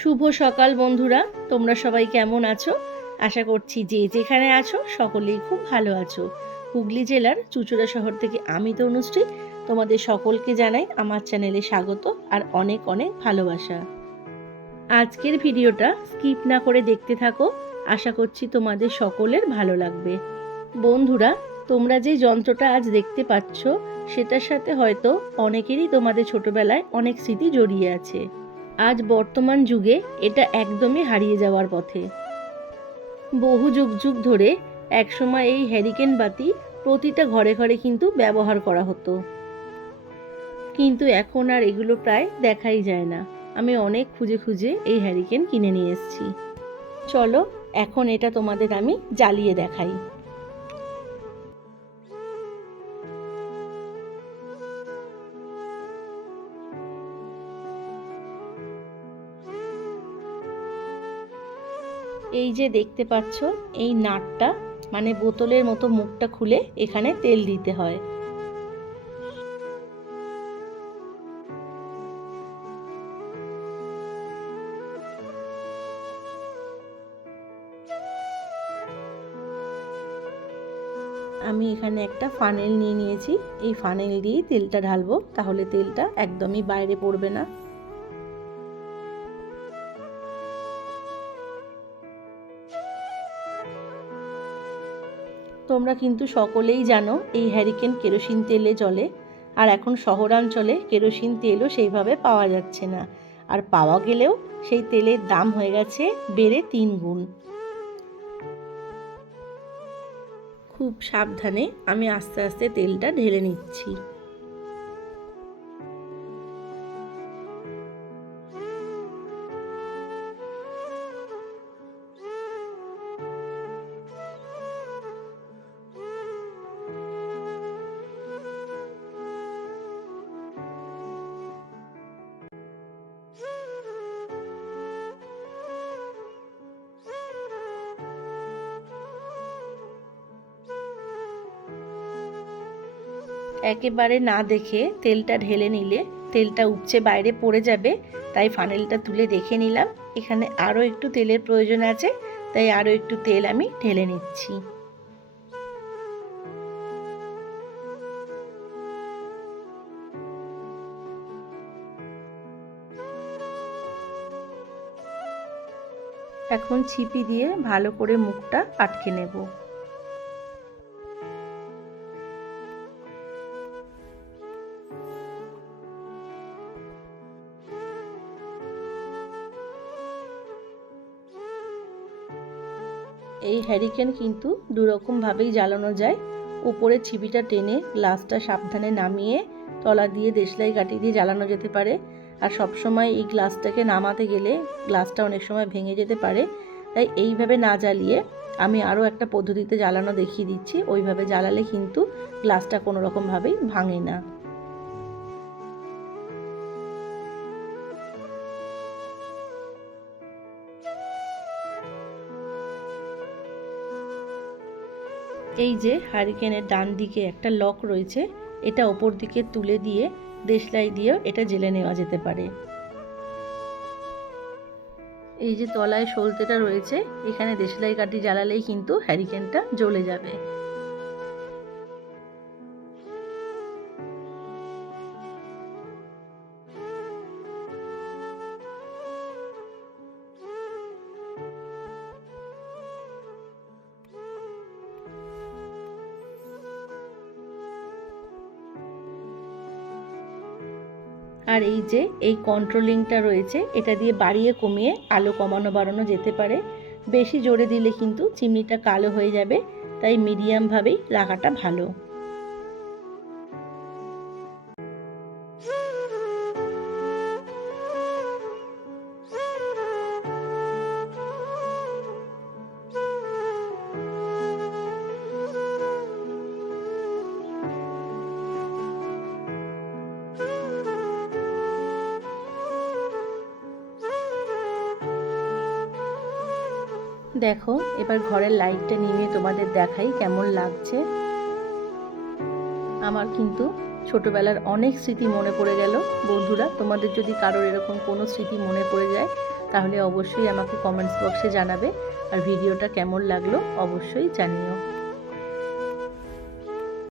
শুভ সকাল বন্ধুরা, তোমরা সবাই কেমন আছো? আশা করছি যে যেখানে আছো সকলেই খুব ভালো আছো। হুগলি জেলার চুঁচুড়া শহর থেকে আমি তনুশ্রী তোমাদের সকলকে জানাই আমার চ্যানেলে স্বাগত আর অনেক অনেক ভালোবাসা। আজকের ভিডিওটা স্কিপ না করে দেখতে থাকো, আশা করছি তোমাদের সকলের ভালো লাগবে। বন্ধুরা, তোমরা যে যন্ত্রটা আজ দেখতে পাচ্ছ সেটার সাথে হয়তো অনেকেরই তোমাদের ছোটবেলায় অনেক স্মৃতি জড়িয়ে আছে। আজ বর্তমান যুগে এটা একদমই হারিয়ে যাওয়ার পথে। বহু যুগ যুগ ধরে একসময় এই হ্যারিকেন বাতি প্রতিটা ঘরে ঘরে কিন্তু ব্যবহার করা হতো, কিন্তু এখন আর এগুলো প্রায় দেখাই যায় না। আমি অনেক খুঁজে খুঁজে এই হ্যারিকেন কিনে নিয়ে এসেছি। চলো এখন এটা তোমাদের আমি জ্বালিয়ে দেখাই। এই যে দেখতে পাচ্ছ, এই নাটটা মানে বোতলের মতো মুখটা খুলে এখানে তেল দিতে হয়। আমি এখানে একটা ফানেল নিয়ে নিয়েছি, এই ফানেল দিয়েই তেলটা ঢালবো, তাহলে তেলটা একদমই বাইরে পড়বে না। তোমরা কিন্তু সকলেই জানো এই হ্যারিকেন কেরোসিন তেলে জ্বলে, আর এখন শহরাঞ্চলে কেরোসিন তেলও সেইভাবে পাওয়া যাচ্ছে না, আর পাওয়া গেলেও সেই তেলের দাম হয়ে গেছে বেড়ে 3 গুণ। খুব সাবধানে আমি আস্তে আস্তে তেলটা ঢেলে নিচ্ছি। একেবারে না দেখে তেলটা ঢেলে নিলে তেলটা উপচে বাইরে পড়ে যাবে, তাই ফানেলটা তুলে দেখে নিলাম এখানে আরও একটু তেলের প্রয়োজন আছে, তাই আরও একটু তেল আমি ঢেলে নিচ্ছি। এখন ছিপি দিয়ে ভালো করে মুখটা আটকে নেব। এই হ্যারিকেন কিন্তু দুরকমভাবেই জ্বালানো যায়। উপরে ছিপিটা টেনে গ্লাসটা সাবধানে নামিয়ে তলা দিয়ে দেশলাই কাঠি দিয়ে জ্বালানো যেতে পারে, আর সবসময় এই গ্লাসটাকে নামাতে গেলে গ্লাসটা অনেক সময় ভেঙে যেতে পারে, তাই এইভাবে না জ্বালিয়ে আমি আরও একটা পদ্ধতিতে জ্বালানো দেখিয়ে দিচ্ছি। ওইভাবে জ্বালালে কিন্তু গ্লাসটা কোনো রকমভাবেই ভাঙে না। এই যে হারিকেনের ডান দিকে একটা লক রয়েছে, এটা ওপর দিকে তুলে দিয়ে দেশলাই দিয়েও এটা জেলে নেওয়া যেতে পারে। এই যে তলায় সলতেটা রয়েছে, এখানে দেশলাই কাঠি জ্বালালেই কিন্তু হ্যারিকেনটা জ্বলে যাবে। আর এই যে এই কন্ট্রোলিংটা রয়েছে, এটা দিয়ে বাড়িয়ে কমিয়ে আলো কমানো বাড়ানো যেতে পারে। বেশি জোরে দিলে কিন্তু চিমনিটা কালো হয়ে যাবে, তাই মিডিয়ামভাবেই রাখাটা ভালো। দেখো এবার ঘরের লাইটটা নিভিয়ে তোমাদের দেখাই কেমন লাগছে। আমার কিন্তু ছোটবেলার অনেক স্মৃতি মনে পড়ে গেল। বন্ধুরা, তোমাদের যদি কারোর এরকম কোনো স্মৃতি মনে পড়ে যায় তাহলে অবশ্যই আমাকে কমেন্টস বক্সে জানাবে। আর ভিডিওটা কেমন লাগলো অবশ্যই জানিও।